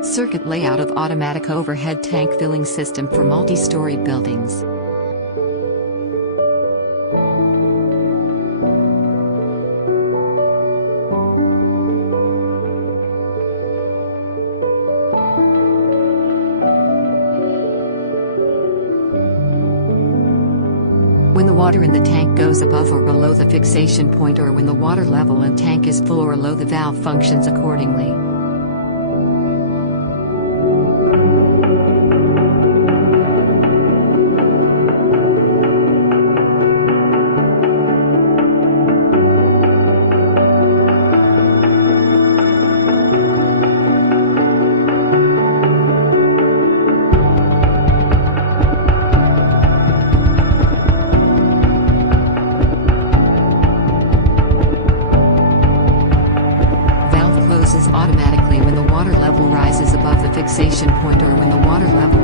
Circuit layout of automatic overhead tank filling system for multi-storeyed buildings. When the water in the tank goes above or below the fixation point, or when the water level in tank is full or low, the valve functions accordingly. Automatically when the water level rises above the fixation point, or when the water level